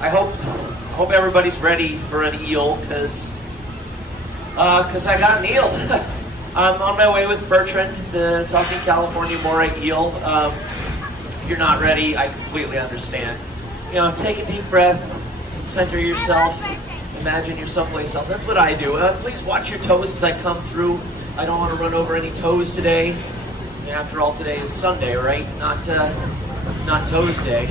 I hope everybody's ready for an eel, cause I got an eel. I'm on my way with Bertrand, the talking California moray eel. If you're not ready, I completely understand. Take a deep breath, center yourself, imagine you're someplace else. That's what I do. Please watch your toes as I come through. I don't want to run over any toes today. After all, today is Sunday, right? Not Toes Day.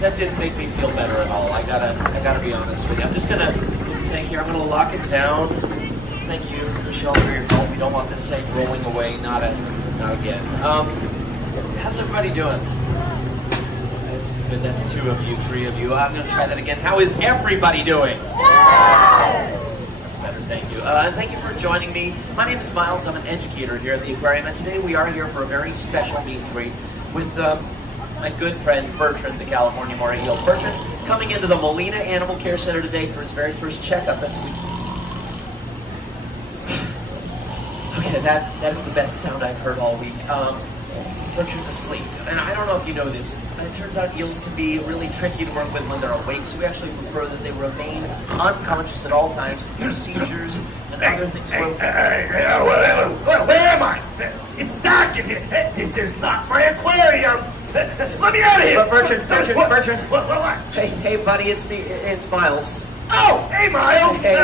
That didn't make me feel better at all. I gotta be honest with you. I'm just gonna tank here. I'm gonna lock it down. Thank you, Michelle, for your help. We don't want this tank rolling away. Not again. How's everybody doing? Good. That's 2 of you, 3 of you. I'm gonna try that again. How is everybody doing? That's better. Thank you. And thank you for joining me. My name is Miles. I'm an educator here at the Aquarium, and today we are here for a very special meet and greet with my good friend Bertrand, the California moray eel. Bertrand's coming into the Molina Animal Center today for his very first checkup. And okay, that is the best sound I've heard all week. Bertrand's asleep, and I don't know if you know this. It turns out eels can be really tricky to work with when they're awake, so we actually prefer that they remain unconscious at all times for seizures and other things. Where am I? It's dark in here. This is not my aquarium. Let me out of here! Bertrand. What? Hey, buddy, it's me. It's Miles. Oh, hey, Miles. Hey,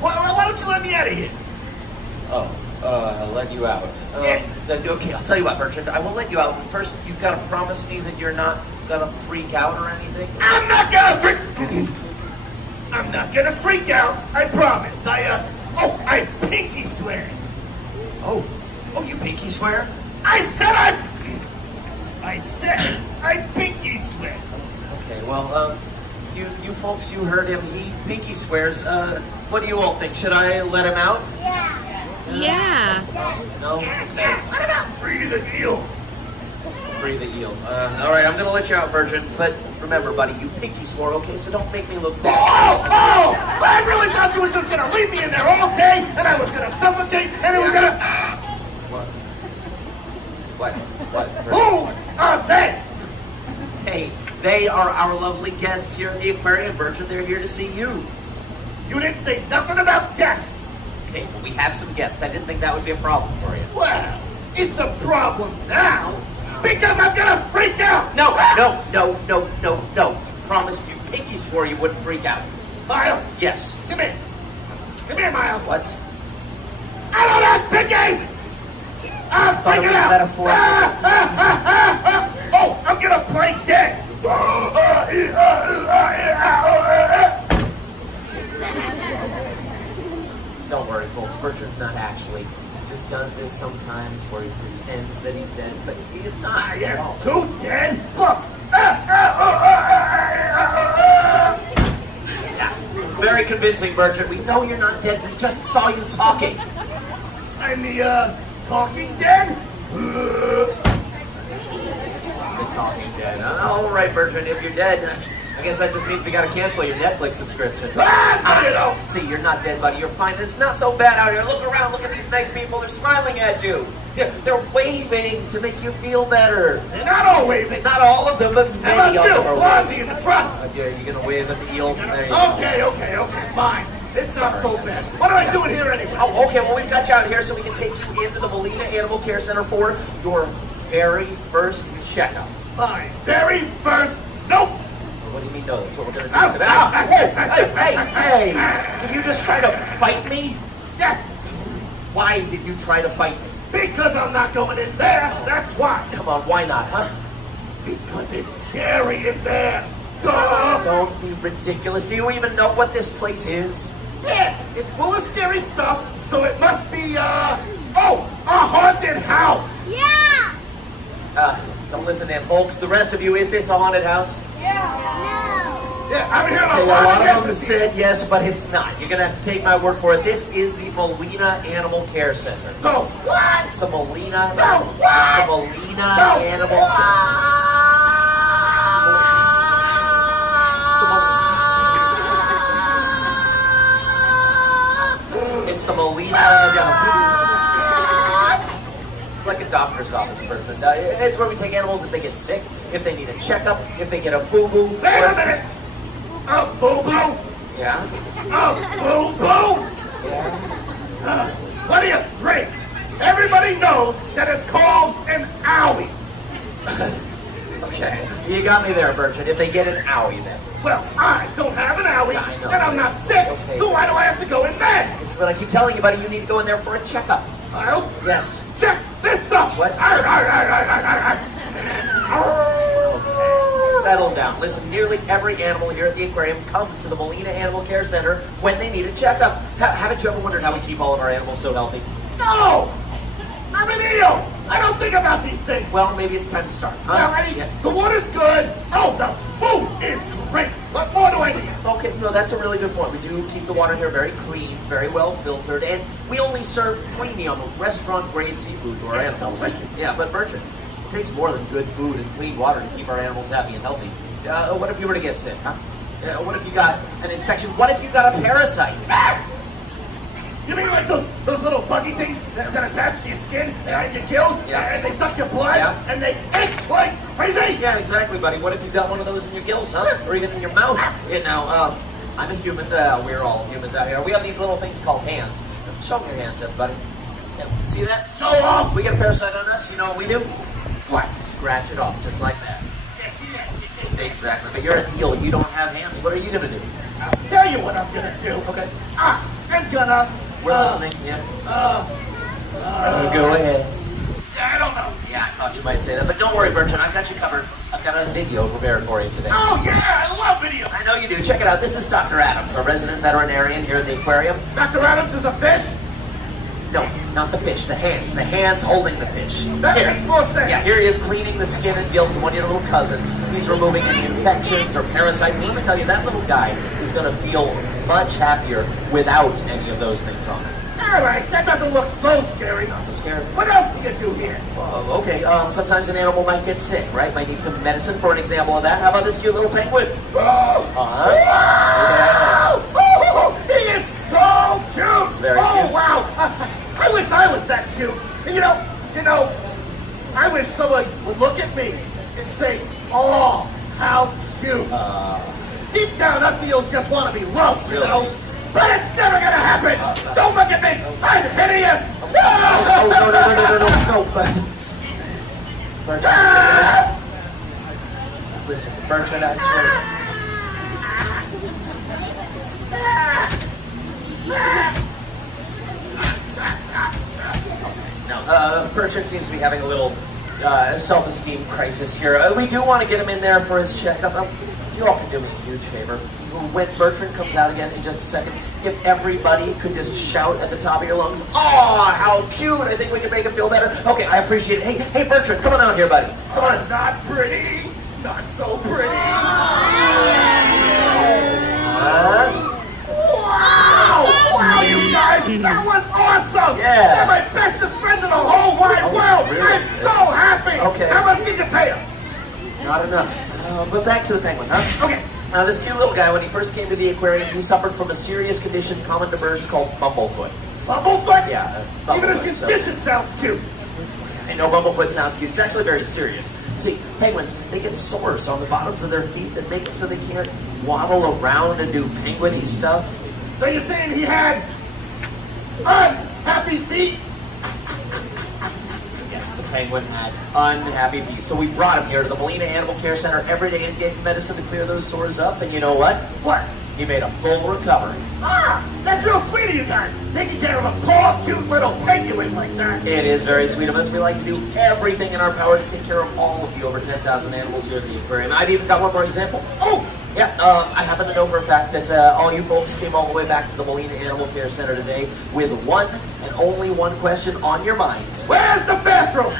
why don't you let me out of here? I'll let you out. Yeah. Okay, I'll tell you what, Bertrand. I will let you out. First, you've got to promise me that you're not gonna freak out or anything. I'm not gonna freak out. I promise. I pinky swear. Oh, you pinky swear? I said I pinky swear. Okay, well, you folks, you heard him. He pinky swears. What do you all think? Should I let him out? Yeah. No? Okay. What about free the eel? Free the eel. All right, I'm gonna let you out, Bertrand. But remember, buddy, you pinky swore, okay? So don't make me look bad. Oh! I really thought you was just gonna leave me in there all day, and I was gonna suffocate, and it was gonna. What? Who are they? Hey, they are our lovely guests here at the Aquarium, Bertrand. They're here to see you. You didn't say nothing about guests. Okay, well, we have some guests. I didn't think that would be a problem for you. Well, it's a problem now because I'm gonna freak out. No. Promised you pinky swore you wouldn't freak out. Miles. Yes. Come here, Miles. What? I don't have pickies. I'm freaking out. Metaphor. Oh, I'm gonna play dead. Don't worry, folks. Bertrand's not actually. He just does this sometimes where he pretends that he's dead, but he's not. I am too dead. Look. Yeah, it's very convincing, Bertrand. We know you're not dead. We just saw you talking. I'm the talking dead. The talking dead. All right, Bertrand. If you're dead, I guess that just means we gotta cancel your Netflix subscription. See, you're not dead, buddy. You're fine. It's not so bad out here. Look around. Look at these nice people. They're smiling at you. They're waving to make you feel better. They're not all waving. Not all of them, but many of them are Blondie in the front. Yeah, you're gonna wave at the eel. There you go. Okay, fine. It's not so bad. What am I doing here anyway? Oh, okay. Well, we've got you out here so we can take you into the Molina Animal Center for your very first checkup. My very first. Nope. What do you mean, no? That's what we're going to do. Hey! Did you just try to bite me? Yes. Why did you try to bite me? Because I'm not going in there. That's why. Come on, why not, huh? Because it's scary in there. Duh. Don't be ridiculous. Do you even know what this place is? Yeah, it's full of scary stuff, so it must be, a haunted house. Yeah. Don't listen in, folks. The rest of you, is this a haunted house? Yeah, I'm hearing A lot of them said yes, but it's not. You're going to have to take my word for it. This is the Molina Animal Center. So what? It's the Molina. No, what? It's the Molina Animal It's the Molina Animal. It's like a doctor's office, Bertrand. It's where we take animals if they get sick, if they need a checkup, if they get a boo-boo. Wait a minute! A boo-boo? Yeah? A boo-boo? Yeah? What do you think? Everybody knows that it's called an owie. Okay, you got me there, Bertrand. If they get an owie, then. Well, I don't have an owie, Yeah, I know. and I'm not sick, Okay. so why do I have to go in then? This is what I keep telling you, buddy. You need to go in there for a checkup. Miles, Yes. check this up! What? Arr, arr, arr, arr, arr, arr. Okay, settle down. Listen, nearly every animal here at the aquarium comes to the Molina Animal Care Center when they need a checkup. Haven't you ever wondered how we keep all of our animals so healthy? No! I'm an eel! I don't think about these things! Well, maybe it's time to start. Huh? Well, I mean, Yeah. the water's good. Oh, the food is great. What more do I need? Okay, no, that's a really good point. We do keep the water here very clean, very well filtered, and we only serve premium restaurant-grade seafood to our It's animals. delicious. Yeah, but Bertrand, it takes more than good food and clean water to keep our animals happy and healthy. What if you were to get sick, huh? What if you got an infection? What if you got a parasite? Ah! You mean like those little buggy things that attach to your skin and your gills, Yeah. and they suck your blood, Yeah. and they itch like crazy? Yeah, exactly, buddy. What if you got one of those in your gills, huh? Or even in your mouth? Now, I'm a human. We're all humans out here. We have these little things called hands. Show me your hands, everybody. Yeah, see that? Show off! We get a parasite on us, you know what we do? What? Scratch it off, just like that. Exactly. But you're an eel. You don't have hands. What are you going to do? I'll tell you what I'm gonna do. Okay. I'm gonna. We're listening. Yeah. Go ahead. I don't know. Yeah, I thought you might say that. But don't worry, Bertrand. I've got you covered. I've got a video prepared for you today. Oh yeah, I love video. I know you do. Check it out. This is Dr. Adams, our resident veterinarian here at the aquarium. Dr. Adams is a fish. No, not the fish. The hands. The hands holding the fish. That Here. makes more sense. Yeah, here he is cleaning the skin and gills of one of your little cousins. He's removing any infections or parasites. And let me tell you, that little guy is going to feel much happier without any of those things on him. All right, that doesn't look so scary. Not so scary. What else do you do here? Okay, sometimes an animal might get sick, right? Might need some medicine. For an example of that, how about this cute little penguin? Oh, oh, he is so cute. It's very oh cute. wow, I wish I was that cute. You know, I wish someone would look at me and say, "Oh, how cute." Deep down, us eels just want to be loved, you Really? know. But it's never gonna happen. Don't look at me. I'm hideous. Oh, no. Bertrand. Listen, Bertrand, I'm sorry. No, Bertrand seems to be having a little self-esteem crisis here. We do want to get him in there for his checkup. If you all could do me a huge favor, when Bertrand comes out again in just a second, if everybody could just shout at the top of your lungs, "Oh, how cute!" I think we can make him feel better. Okay, I appreciate it. Hey, Bertrand, come on out here, buddy. Come on. Not pretty. Not so pretty. Wow, you guys, that was awesome! Yeah. They're my bestest friends in the whole wide world! really? I'm so happy! Okay. How much did you pay them? Not enough. But back to the penguin, huh? Okay. Now, this cute little guy, when he first came to the aquarium, he suffered from a serious condition common to birds called bumblefoot. Bumblefoot? Yeah, Even his bumblefoot, so- condition sounds cute. I know bumblefoot sounds cute. It's actually very serious. See, penguins, they get sores on the bottoms of their feet that make it so they can't waddle around and do penguin-y stuff. So you're saying he had unhappy feet? Yes, the penguin had unhappy feet. So we brought him here to the Molina Animal Care Center every day and gave him medicine to clear those sores up. And you know what? What? He made a full recovery. That's real sweet of you guys, taking care of a poor, cute little penguin like that. It is very sweet of us. We like to do everything in our power to take care of all of the over 10,000 animals here at the aquarium. I've even got one more example. Oh, Yeah, I happen to know for a fact that all you folks came all the way back to the Molina Animal Care Center today with one and only one question on your minds. where's the bathroom?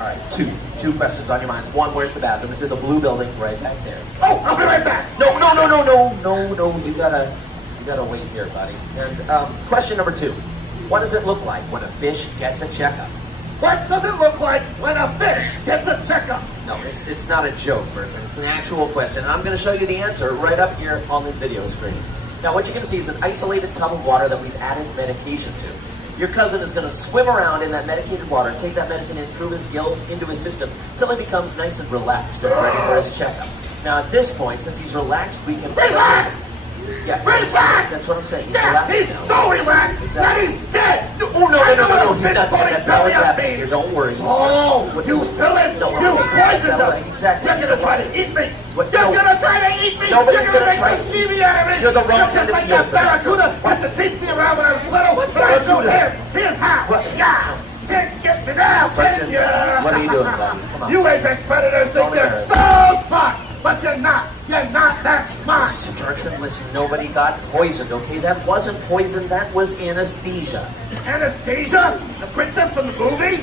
All right, two questions on your minds. One, where's the bathroom? It's in the blue building right back there. Oh, I'll be right back. No. You gotta wait here, buddy. And question number 2, what does it look like when a fish gets a checkup? What does it look like when a fish gets a checkup? No, it's not a joke, Bertrand. It's an actual question. And I'm going to show you the answer right up here on this video screen. Now, what you're going to see is an isolated tub of water that we've added medication to. Your cousin is going to swim around in that medicated water, take that medicine in through his gills into his system, till he becomes nice and relaxed and ready for his checkup. Now at this point, since he's relaxed, we can... Relax! Yeah, Relax! that's what I'm saying. He's Yeah, relaxed he's now. so relaxed Exactly. that he's dead! Oh, no, he's not dead. That's not what's happening here. Don't worry. He's Oh, not. you villain! No, You poisoned him! Exactly. You're gonna try to eat me! What? You're No. gonna try to eat me! Nobody's You're gonna gonna try make to sashimi out of me! You're the wrong Just kind of like eel that for that. barracuda used to chase me around when I was little, but I Barracuda. showed him! Here's how! What? Yeah! Can't get me now, can Bertrand, ya? what are you doing, buddy? Come on. You apex predators think Don't you're embarrass so smart, but you're not! You're not that smart! Listen, Bertrand, listen, nobody got poisoned, okay? That wasn't poison, that was anesthesia. Anastasia? The princess from the movie?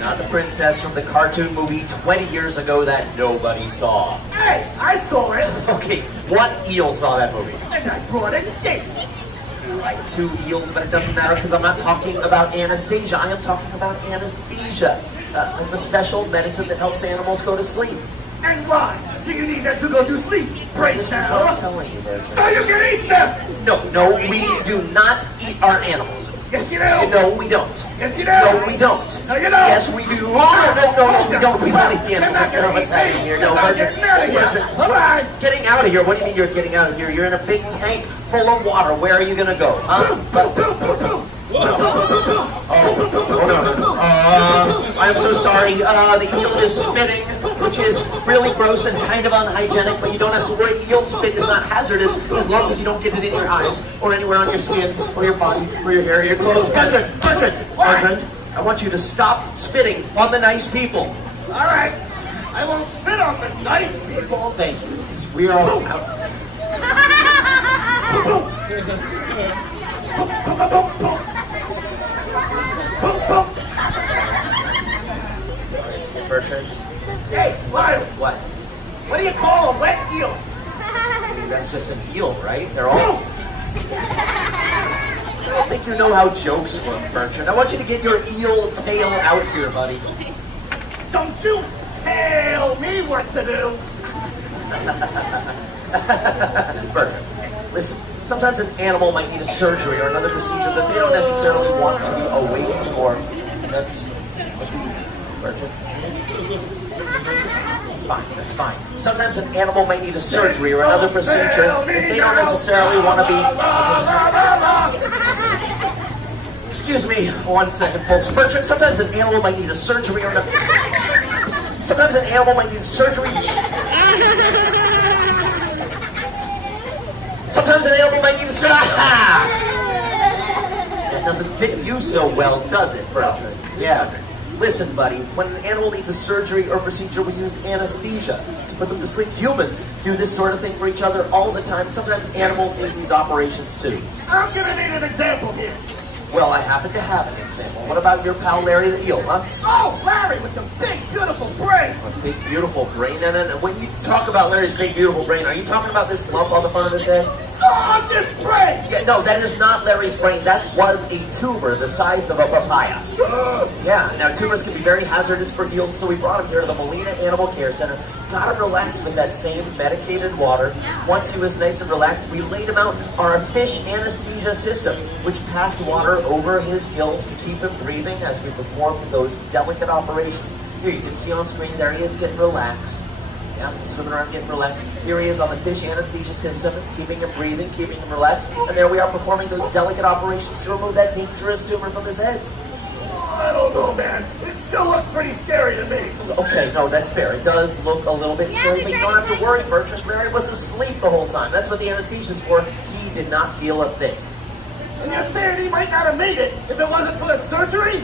Not the princess from the cartoon movie 20 years ago that nobody saw. Hey, I saw it! Okay, what eel saw that movie? And I brought a date! Right, 2 eels, but it doesn't matter because I'm not talking about Anastasia. I am talking about anesthesia. It's a special medicine that helps animals go to sleep. And why do you need them to go to sleep? Pray This is what I'm tell! telling you, Bertrand. So you can eat them! No, we do not eat our animals. Yes you do! No, we don't. Yes you do! No, we don't. No, you don't! Yes, we do. Oh, no, we don't. We don't eat the You're animals. not gonna What's eat happening me, here? No, 'cause I'm Bertrand. getting out of here. Bertrand, Bye-bye. Getting out of here? What do you mean you're getting out of here? You're in a big tank full of water. Where are you going to go? Huh? Boom, boom, boom, boom! I'm so sorry. The eel is spitting, which is really gross and kind of unhygienic, but you don't have to worry. Eel spit is not hazardous as long as you don't get it in your eyes or anywhere on your skin or your body or your hair or your clothes. Bertrand, I want you to stop spitting on the nice people. Alright, I won't spit on the nice people. Thank you, because we are all out. Boom, boom, boom, boom, boom. Boom, boom. Bertrand, Hey, Lyle, what? what do you call a wet eel? That's just an eel, right? They're all... I don't think you know how jokes work, Bertrand. I want you to get your eel tail out here, buddy. Don't you tell me what to do. Bertrand, listen. Sometimes an animal might need a surgery or another procedure that they don't necessarily want to be awaiting for. That's... Bertrand? That's fine. Sometimes an animal might need a surgery or another procedure that they don't necessarily want to be... Excuse me, 1 second, folks. Bertrand, sometimes an animal might need a surgery or another... Sometimes an animal might need surgery... Sometimes an animal might need a surgery... That doesn't fit you so well, does it, Bertrand? Yeah. Listen, buddy, when an animal needs a surgery or procedure, we use anesthesia to put them to sleep. Humans do this sort of thing for each other all the time. Sometimes animals need these operations too. I'm gonna need an example here. Well, I happen to have an example. What about your pal Larry the Eel, huh? Oh, Larry with the big, beautiful brain. A big, beautiful brain. And when you talk about Larry's big, beautiful brain, are you talking about this lump on the front of his head? Oh, just brain. Yeah, no, that is not Larry's brain. That was a tumor the size of a papaya. Yeah, now tumors can be very hazardous for eels, so we brought him here to the Molina Animal Center. Got him relaxed with that same medicated water. Once he was nice and relaxed, we laid him out on our fish anesthesia system, which passed water over his gills to keep him breathing as we performed those delicate operations. Here, you can see on screen, there he is getting relaxed. Yeah, he's swimming around getting relaxed. Here he is on the fish anesthesia system, keeping him breathing, keeping him relaxed. And there we are performing those delicate operations to remove that dangerous tumor from his head. I don't know, man. It still looks pretty scary to me. Okay, no, that's fair. It does look a little bit scary, but you don't have to worry, Bertrand. Larry was asleep the whole time. That's what the anesthesia's for. He did not feel a thing. And you're saying he might not have made it if it wasn't for that surgery?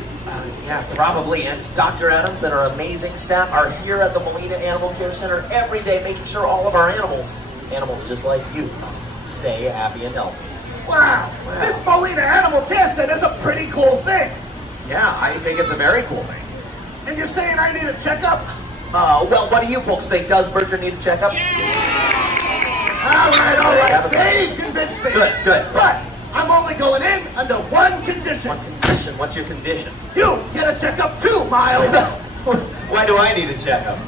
Yeah, probably. And Dr. Adams and our amazing staff are here at the Molina Animal Center every day, making sure all of our animals just like you, stay happy and healthy. Wow. This Molina Animal Center is a pretty cool thing. Yeah, I think it's a very cool thing. And you're saying I need a checkup? Well, what do you folks think? Does Bertrand need a checkup? All right. Dave convinced me. Good. But I'm only going in under one condition. What condition? What's your condition? You get a checkup too, Miles. Why do I need a checkup?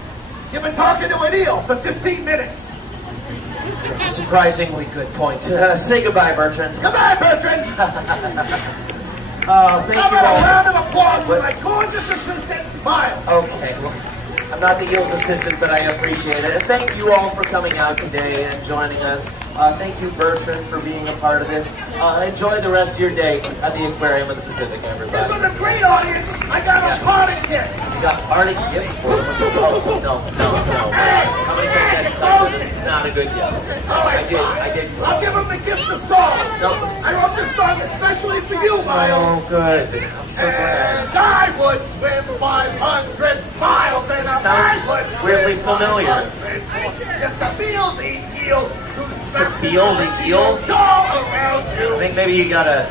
You've been talking to an eel for 15 minutes. It's a surprisingly good point. Say goodbye, Bertrand. Goodbye, Bertrand. Thank How you about all. a round of applause for my gorgeous assistant, Miles? Okay, well, I'm not the eel's assistant, but I appreciate it. And thank you all for coming out today and joining us. Thank you, Bertrand, for being a part of this. Enjoy the rest of your day at the Aquarium of the Pacific, This everybody. was a great audience. I got a party kit. You got party gifts for them? Oh, no. How many times have you told this is not a good gift? I did. I'll give him the gift of song. No. I wrote this song especially for you, Miles. Oh, good. I'm so glad. And I would swim 500 miles and I Sounds would weirdly swim familiar. 500 just to feel the eel. To feel the eel? All around I you. think maybe you gotta...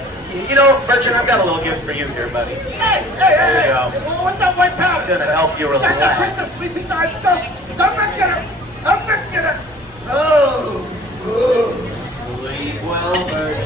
You know, Bertrand, I've got a little gift for you here, buddy. Hey, There you go. what's that white powder? It's gonna help you Is that the relax. Princess Sleepy Time stuff? 'Cause I'm not gonna. Oh. Sleep well, Bertrand.